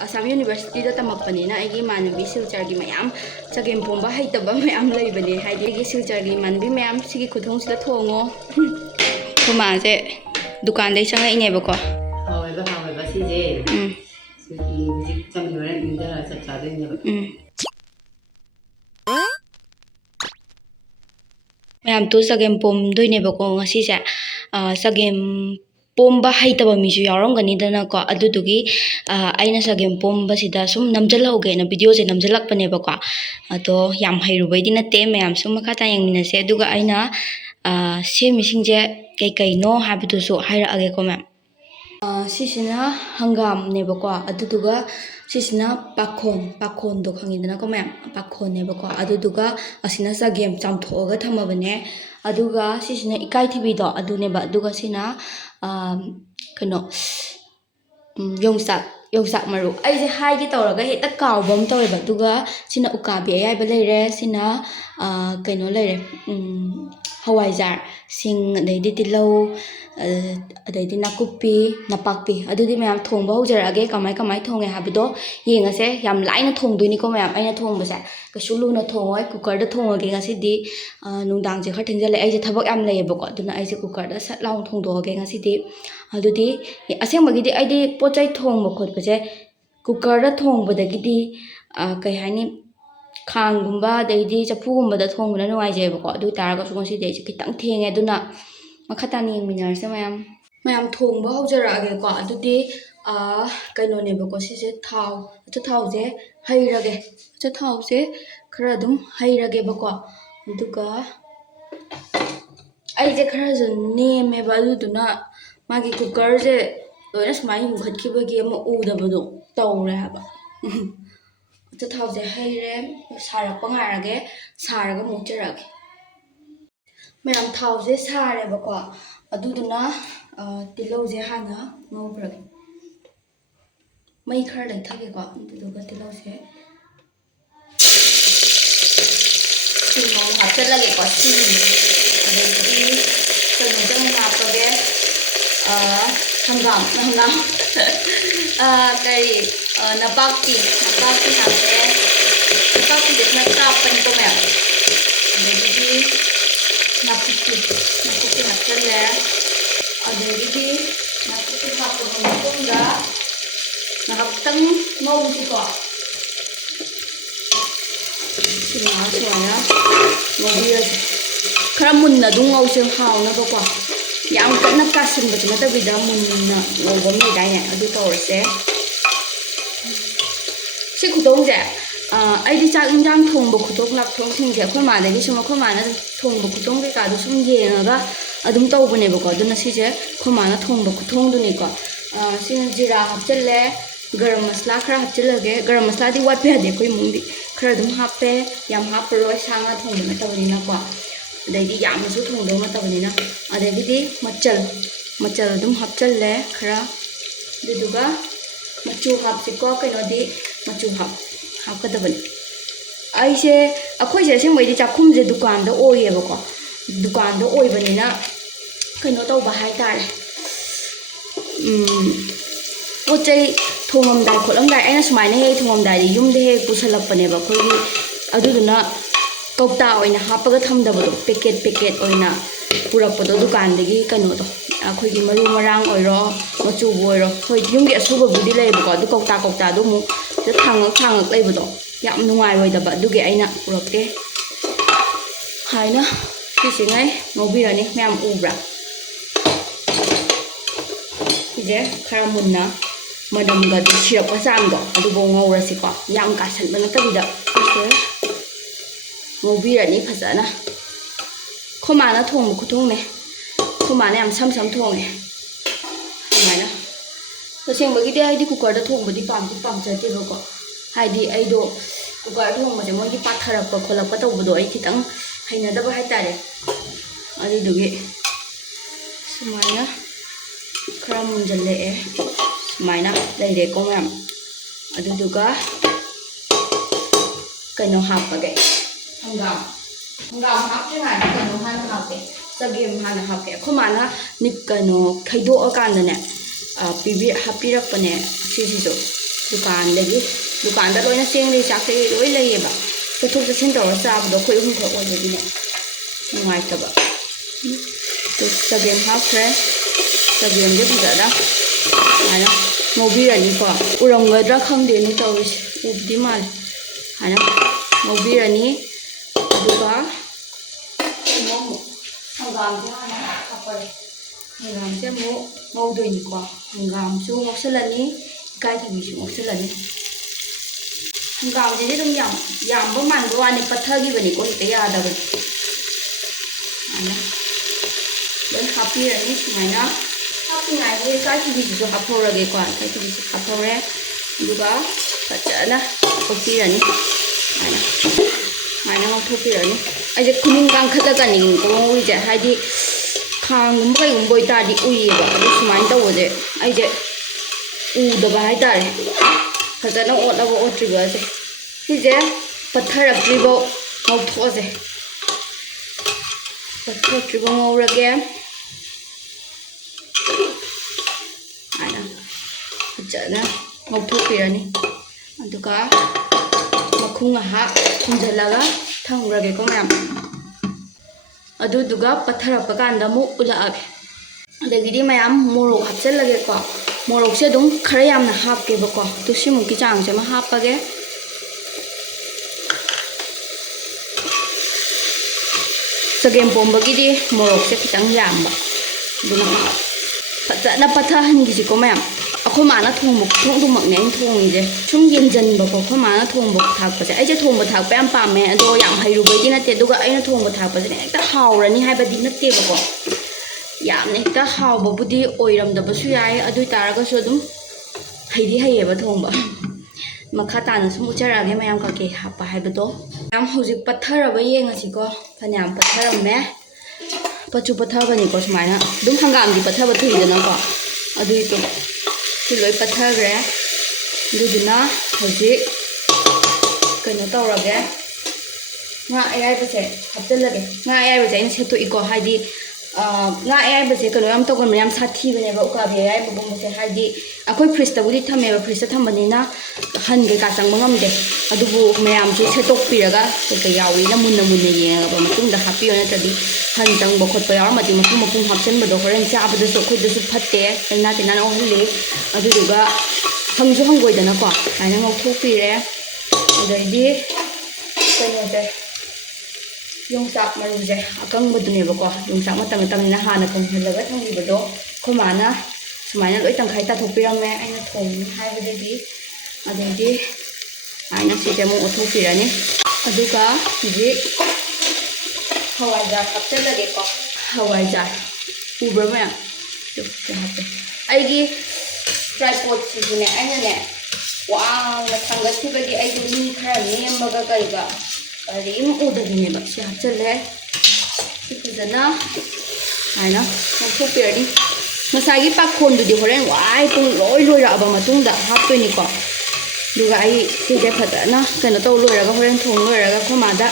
Assam University da tamakpani na aigi manbi silchar gi mayam chagem pomba haitaba mayam leibani haidi aigi silchar gi manbi mayam sigi kuthong sida thongo kuma je dukan dai changa ine bako hawa ba si je sigi music cham yore inda sa cha de ne mayam tu chagem pom doine bako ngasi se chagem pomba haitaba misu yaurangani dana ko adudugi aina chagem pomba sida sum namjalauge na video je namjalakpane bako ado yam hairubaidi na te mayam sum makata yangminase aduga aina semisingje kai no habitu so haira age ko ma'am sisina hangam ne bako aduduga sisina pakhon do khangidana ko ma'am pakhon ne bako aduduga asina chagem chamthoga thamabane aduga sisina ikai thibi do adune ba aduga sina kano yongsak maru aise haige tawraga heta kawbam tawreba aduga sina ukabi ayaiba leire sina kano leire hawaijar sing adaidi tilau adaidi nakupi napakpi adudi mayam thongba haujarage kamai thonge habdo yengase yam laina thongdoini ko mayam aina thongbase kasulu na thongoi cooker da thongage ngasidi nungdang je khar thengjale aise thabak yam leyebako aduna aise cooker da sat laung thongdoge ngasidi adudi asengmagidi aidi pochai thongba khotpase cooker da thongbadagidi kai hani khangumba daidi chapugumba thongbana nuwaijebako adu taraga sungsi dei kitang thenge aduna makhatani yengminarse mayam thongba haujarage ko adudi kaino nebako sise thau je hairage thau je khara dum hairage bako aduga aije khara jun neme ba aduduna magi cooker je loina smai yungkhatkibagi ama udabado tawre haba thau je haire sarakpa ngarage saraga mukjarage mayam thau je sare bako aduduna tilau je hana ngaubrage mai khara laithage ko aduga tilau je singong hapchalage ko sing adagi kano jang hapage hangam kari napakti hapte napakti desna tapani ko mayam adagi nakuti hapchale adagi nakuti happa mutungda nahaptang ngausi ko sina suaya ngobia khara munna dung ngause hauna bako yam kana kasin bajna ta bida munna ngobam ni dai ne adu tawrse si khutong je aidi chak injang thongba khutok lak thong thingje khoi ma dagi suma khoi ma na thongba khutong ke ka du sum yengaga adum tawbane bako aduna si je khoi ma na thongba khuthong du ni ko sin jira hapchalle garam masala khara hapchalage garam masala di wat pe de koi mungdi khara dum happe yam hapro sanga thongba tawni na ko adagi yam su thongdo na tawni na adagi di machal dum hapchalle khara duduga machu hapsi ko kaino di machu hapkadabani aise akhoi je sengmai di chakhum je dukan da oye bako dukan da oibani na kaino tawba hai tare pochai thongamdai kholamdai aina sumaina he thongamdai di yumde he pusalapane ba khoi aduduna kokta oina hapaga thamdabado packet oina purapado dukan dagi kano to akhoi gi maru marang oiro machu boiro khoi yumgi asuba budi leibako adu kokta du mu je thangak leibado yam nungai oidaba dugi aina purakte haina sisingai ngobirani myam ubra ije khara munna madamga du sirapa samdo adu bo ngorasi ko yam kasan bana tabida ngobirani phajana khomana thong khuthong ne khomana yam sam thonge maina to sengbagi de haidi cooker da thongbadi pamjate bako haidi aido cooker thongbaje mogi patharappa kholappa tawbado ai kitang hainadaba haitare adugi sumaina khara munjalle sumaina leire ko ma'am aduduga kaino hapage hangam hapjena kaino hana hape chagem hana hape khomana ni kaino khaido akanda ne pibi hapirakpane sisiso dukaan da loina seng dei chak dei loi lei ba chathok chachin tawra chabdo khoi hum khoi oidine nungai taba to sagem hapre sagem je fajada ana ngobirani ko uramgadra khangde ni tawis ubdi mal ana ngobirani aduga momo hangam je ana kapare hangam je mo ngodoi ni ko hangam chu ngoksalani kai thi chu ngoksalani hangam je dum yam ba man ba ni pathagi bani ko te yada ba ana loi hapirani sumaina hapingai he kai thi chu haporage ko kai thi chu hapore aduga fajana kopirani ana mana ngokthopirani aje kuning kang khalaga ni ko uje haidi khang kai boy ta di uiba adu sumain tawode aije udaba hai tare fajana otaba otriba je sije patharak tribo ngokthose patharak tribo ngorage ana fajana ngokthopirani aduga makhung ha khunjalaga thangrage ko mayam aduduga patharapa kanda mu ulaage adagidi mayam morok hapchalage ko morok se dum khara yamna hapke ba ko tusimu ki chang se ma hapage sagem pomba gidi morok se kitang yamba duna fajana pathahan gi ko mayam akhoi mana thongbo thongdumak ne thongi je sum yenjan ba ko khoi mana thongbo thak pa je ai je thongbo thak pa am pam me ado yam hairu bai di na te duga aina thongbo thak pa je ekta haurani hai ba di na te ba ko yam ne ekta haw ba budi oiram da ba su yai adu taraga so dum haidi haye ba thongba makha tan sum ucharage mayam ka ke hapa hai ba do yam hojik pathara ba yengasi ko phanyam patharam me pachu pathaba ni ko sumaina dum hangam di pathaba thui da na ko adu to loi pathagre duduna hojik kano tawrage nga ai base hapjalage nga ai base in setu iko haidi nga ai base kano yam togon yam sathi bane ba ukabi ai bu base haidi akoi frista budi thame ba frista thambani na han ge ka chang mangam de adubu mayam ju setok piraga ke yawi na munna yenga ba matung da happy ona tadi han chang bo khot pa yaw mati mapum mapum hapchen ba do horen cha ba do so khoi do su phatte na te na no hlle aduduga hangju hangoi da na ko aina ngok thok pire adai kano je yongsak maru je akang budune ba ko yongsak matam matam na hana kong helaga thangi ba do khomana sumaina loi tangkhai ta thok piram me aina thong hai ba de adai aina si je mo thok pirani aduga ji hawaijar hapchalage ko hawaijar ubra ma to hape aigi tripod sine aina ne wang na thanga sibagi aigi ni khara nembaga kaiga arim udagine ba si hapchale sikujana aina thopirani masagi pakhon du di horen wai tung loi ra ba matung da haptoi ni ko duga ai si je phadana kano to loi ra ga horen thong loi ra ga khoma da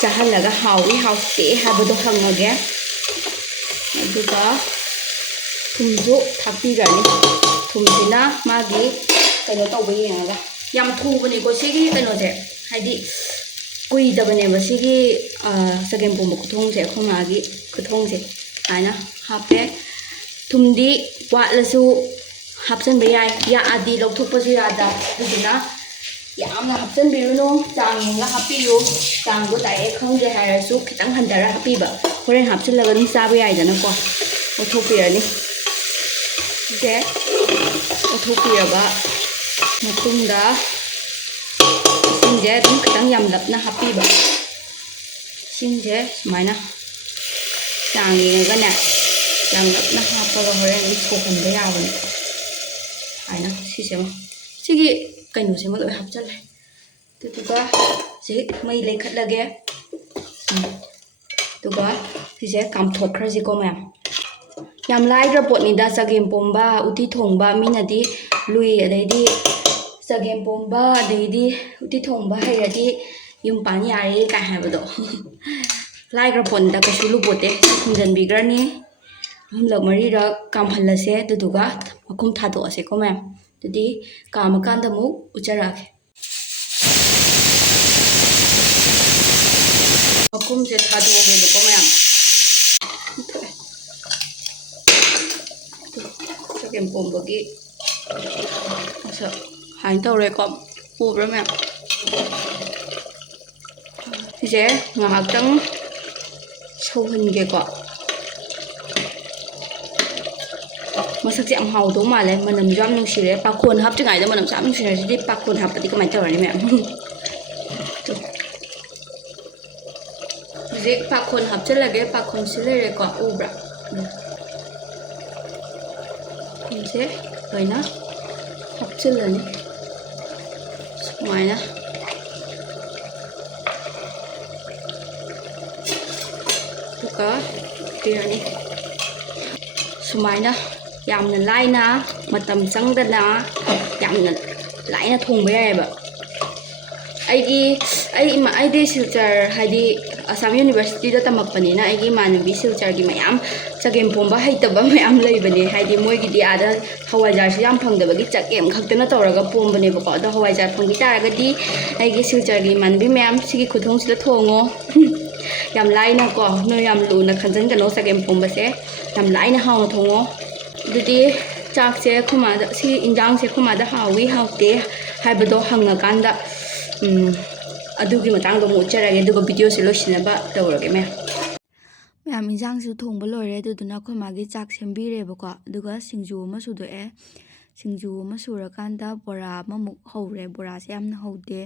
chahalaga hawi hauste habado hangage aduga thumju thakpi gani thumsina magi kano tawba yenga yam thubani ko sigi kano je haidi kui dabane ba sigi sagem pombo kuthong je khomagi kuthong je aina hape thumdi watlasu hapsan bayai ya adi lokthok pa su yada duduna yamna hapsan biruno changga hapiyu changgo dai khongje harasu khitang handara hapiba horen hapchalaga dum sabe yai dana ko othopirani je othopiraba matungda singje dum khitang yamlapna hapiba singje sumaina changi ga na yamlapna hapaga horen chokhanda yawani aina sisema sigi kanu sema loi hapchale tuga je mai le khatlage tuga je kam thot khra ji ko mayam yam lai ra pot ni da sagem pomba uti thongba minadi lui adaidi sagem pomba adaidi uti thongba hairadi yum pani ari ka habado lai ra pon da ka shulu pote khunjan bigrani hum lok mari ra kam halase tuga makum thado ase ko mayam ꯑꯗꯨꯗꯤ ꯀꯥꯝꯃꯀꯥꯟꯗ ꯑꯃꯨꯛ ꯎꯠꯆꯔꯛꯑꯒꯦ ꯃꯈꯨꯝꯁꯦ ꯊꯥꯗꯣꯛꯑꯒꯦꯕꯀꯣ ꯃꯌꯥꯝ ꯆꯒꯦꯝꯄꯣꯝꯕꯒꯤ ꯃꯁꯛ ꯍꯥꯏꯅ ꯇꯧꯔꯦꯀꯣ ꯎꯕ꯭ꯔꯥ ꯃꯌꯥꯝ ꯁꯤꯁꯦ ꯉꯥꯏꯍꯥꯛꯇꯪ ꯁꯧꯍꯟꯒꯦꯀꯣ ꯃꯁꯛꯁꯦ ꯌꯥꯝ ꯍꯥꯎꯗꯧ ꯃꯥꯜꯂꯦ ꯃꯅꯝꯁꯨ ꯌꯥꯝ ꯅꯨꯡꯁꯤꯔꯦ ꯄꯥꯈꯣꯟ ꯍꯥꯞꯇ꯭ꯔꯤꯉꯩꯗ ꯃꯅꯝꯁꯨ ꯌꯥꯝ ꯅꯨꯡꯁꯤꯔꯦ ꯁꯤꯗꯤ ꯄꯥꯈꯣꯟ ꯍꯥꯞꯄꯗꯤ ꯀꯃꯥꯏꯅ ꯇꯧꯔꯅꯤ ꯃꯌꯥꯝ ꯍꯧꯖꯤꯛ ꯄꯥꯈꯣꯟ ꯍꯥꯞꯆꯤꯜꯂꯒꯦ ꯄꯥꯈꯣꯟꯁꯤ ꯂꯩꯔꯦꯀꯣ ꯎꯕ꯭ꯔꯥ ꯁꯦ ꯂꯣꯏꯅ ꯍꯥꯞꯆꯤꯜꯂꯅꯤ ꯁꯨꯃꯥꯏꯅ ꯑꯗꯨꯒ ꯄꯤꯔꯅꯤ ꯁꯨꯃꯥꯏꯅ ꯌꯥꯝꯅ ꯂꯥꯏꯅ ꯃꯇꯝ ꯆꯪꯗꯅ ꯌꯥꯝꯅ ꯂꯥꯏꯅ ꯊꯣꯡꯕ ꯌꯥꯏꯑꯕ ꯑꯩꯗꯤ ꯁꯤꯜꯆꯔ ꯍꯥꯏꯗꯤ ꯑꯁꯥꯝ ꯌꯨꯅꯤꯚꯔꯁꯤꯇꯤꯗ ꯇꯝꯃꯛꯄꯅꯤꯅ ꯑꯩꯒꯤ ꯏꯃꯥꯟꯅꯕꯤ ꯁꯤꯜꯆꯔꯒꯤ ꯃꯌꯥꯝ ꯆꯒꯦꯝꯄꯣꯝꯕ ꯍꯩꯇꯕ ꯃꯌꯥꯝ ꯂꯩꯕꯅꯦ ꯍꯥꯏꯗꯤ ꯃꯣꯏꯒꯤꯗꯤ ꯑꯥꯗ ꯍꯋꯥꯏꯖꯥꯔꯁꯨ ꯌꯥꯝ ꯐꯪꯗꯕꯒꯤ ꯆꯒꯦꯝ ꯈꯛꯇꯅ ꯇꯧꯔꯒ ꯄꯣꯝꯕꯅꯦꯕꯀꯣ ꯑꯗꯣ ꯍꯋꯥꯏꯖꯥꯔ ꯐꯪꯕꯤ ꯇꯥꯔꯒꯗꯤ ꯑꯩꯒꯤ ꯁꯤꯜꯆꯔꯒꯤ ꯏꯃꯥꯟꯅꯕꯤ ꯃꯌꯥꯝ ꯁꯤꯒꯤ ꯈꯨꯊꯣꯡꯁꯤꯗ ꯊꯣꯡꯉꯣ ꯌꯥꯝ ꯂꯥꯏꯅꯀꯣ ꯅꯣꯏ ꯌꯥꯝ ꯂꯨꯅ ꯈꯟꯖꯤꯟꯒꯅꯣ ꯆꯒꯦꯝꯄꯣꯝꯕꯁꯦ ꯌꯥꯝ ꯂꯥꯏꯅ ꯍꯥꯎꯅ ꯊꯣꯡꯉꯣ ꯑꯗꯨꯗꯤ ꯆꯥꯛꯁꯦ ꯈꯨꯃꯥꯗ ꯁꯤ ꯏꯟꯖꯥꯡꯁꯦ ꯈꯨꯃꯥꯗ ꯍꯥꯎꯋꯤ ꯍꯥꯎꯇꯦ ꯍꯥꯏꯕꯗꯣ ꯍꯪꯉꯀꯥꯟꯗ ꯑꯗꯨꯒꯤ ꯃꯇꯥꯡꯗ ꯑꯃꯨꯛ ꯎꯠꯆꯔꯒꯦ ꯑꯗꯨꯒ ꯚꯤꯗꯤꯑꯣꯁꯦ ꯂꯣꯏꯁꯤꯟꯅꯕ ꯇꯧꯔꯒꯦ ꯃꯌꯥꯝ ꯏꯟꯖꯥꯡꯁꯨ ꯊꯣꯡꯕ ꯂꯣꯏꯔꯦ ꯑꯗꯨꯗꯨꯅ ꯑꯩꯈꯣꯏ ꯃꯥꯒꯤ ꯆꯥꯛ ꯁꯦꯝꯕꯤꯔꯦꯕꯀꯣ ꯑꯗꯨꯒ ꯁꯤꯡꯖꯨ ꯑꯃ ꯁꯨꯗꯣꯛꯑꯦ ꯁꯤꯡꯖꯨ ꯑꯃ ꯁꯨꯔꯀꯥꯟꯗ ꯕꯣꯔꯥ ꯑꯃꯃꯨꯛ ꯍꯧꯔꯦ ꯕꯣꯔꯥꯁꯦ ꯌꯥꯝꯅ ꯍꯧꯗꯦ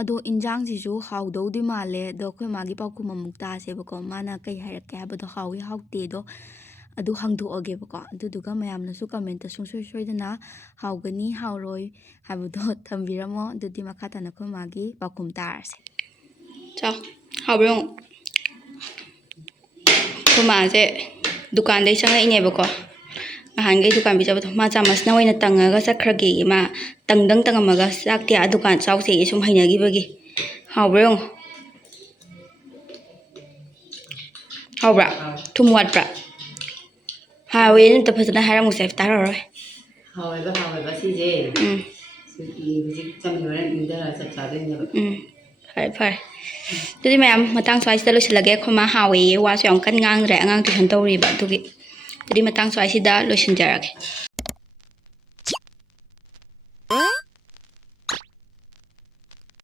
ꯑꯗꯣ ꯏꯟꯖꯥꯡꯁꯤꯁꯨ ꯍꯥꯎꯗꯧꯗꯤ ꯃꯥꯜꯂꯦ ꯑꯗꯣ ꯑꯩꯈꯣꯏ ꯃꯥꯒꯤ ꯄꯥꯎꯈꯨꯝ ꯑꯃꯨꯛ ꯇꯥꯁꯦꯕꯀꯣ ꯃꯥꯅ ꯀꯩ ꯍꯥꯏꯔꯛꯀꯦ ꯍꯥꯏꯕꯗꯣ ꯍꯥꯎꯋꯤ ꯍꯥꯎꯇꯦꯗꯣ ꯑꯗꯨ ꯍꯪꯗꯣꯛꯑꯒꯦꯕꯀꯣ ꯑꯗꯨꯗꯨꯒ ꯃꯌꯥꯝꯅꯁꯨ ꯀꯃꯦꯟꯇ ꯁꯨꯡꯁꯣꯏ ꯁꯣꯏꯗꯅ ꯍꯥꯎꯒꯅꯤ ꯍꯥꯎꯔꯣꯏ ꯍꯥꯏꯕꯗꯣ ꯊꯝꯕꯤꯔꯝꯃꯣ ꯑꯗꯨꯗꯤ ꯃꯈꯥ ꯇꯥꯅ ꯑꯩꯈꯣꯏ ꯃꯥꯒꯤ ꯄꯥꯎꯈꯨꯝ ꯇꯥꯔꯁꯦ ꯆꯥꯎ ꯍꯥꯎꯕ꯭ꯔꯣ ꯑꯩꯈꯣꯏ ꯃꯥꯁꯦ ꯗꯨꯀꯥꯟꯗꯩ ꯆꯪꯉꯛꯏꯅꯦꯕꯀꯣ ꯅꯍꯥꯟꯈꯩ ꯗꯨꯀꯥꯟ ꯄꯤꯖꯕꯗꯣ ꯃꯥ ꯆꯥꯃꯁꯅ ꯑꯣꯏꯅ ꯇꯪꯉꯒ ꯆꯠꯈ꯭ꯔꯒꯦ ꯃꯥ ꯇꯪꯗꯪ ꯇꯪꯉꯝꯃꯒ ꯆꯥꯛꯇꯤ ꯑꯥ ꯗꯨꯀꯥꯟ ꯆꯥꯎꯁꯦ ꯁꯨꯝ ꯍꯩꯅꯈꯤꯕꯒꯤ ꯍꯥꯎꯕ꯭ꯔꯥ ꯌꯦꯡꯉꯣ ꯍꯥꯎꯕ꯭ꯔꯥ ꯊꯨꯝ ꯋꯥꯠꯄ꯭ꯔꯥ ꯍꯥꯎꯋꯦ ꯑꯝꯇ ꯐꯖꯅ ꯍꯥꯏꯔꯝꯃꯨꯁꯦ ꯇꯥꯔꯔꯣꯏ ꯍꯥꯎꯋꯦꯕ ꯁꯤꯁꯦ ꯍꯧꯖꯤꯛ ꯆꯝꯅ ꯍꯣꯔꯦꯟ ꯏꯪꯊꯔꯒ ꯆꯞ ꯆꯥꯗꯣꯏꯅꯦꯕ ꯐꯔꯦ ꯐꯔꯦ ꯑꯗꯨꯗꯤ ꯃꯌꯥꯝ ꯃꯇꯥꯡ ꯁ꯭ꯋꯥꯏꯁꯤꯗ ꯂꯣꯏꯁꯤꯜꯂꯒꯦ ꯑꯩꯈꯣꯏ ꯃꯥ ꯍꯥꯎꯋꯦꯌꯦ ꯋꯥꯁꯨ ꯌꯥꯝ ꯀꯟꯅ ꯉꯥꯡꯗ꯭ꯔꯦ ꯑꯉꯥꯡ ꯇꯨꯏꯁꯟ ꯇꯧꯔꯤꯕ ꯑꯗꯨꯒꯤ ꯑꯗꯨꯗꯤ ꯃꯇꯥꯡ ꯁ꯭ꯋꯥꯏꯁꯤꯗ ꯂꯣꯏꯁꯤꯟꯖꯔꯒꯦ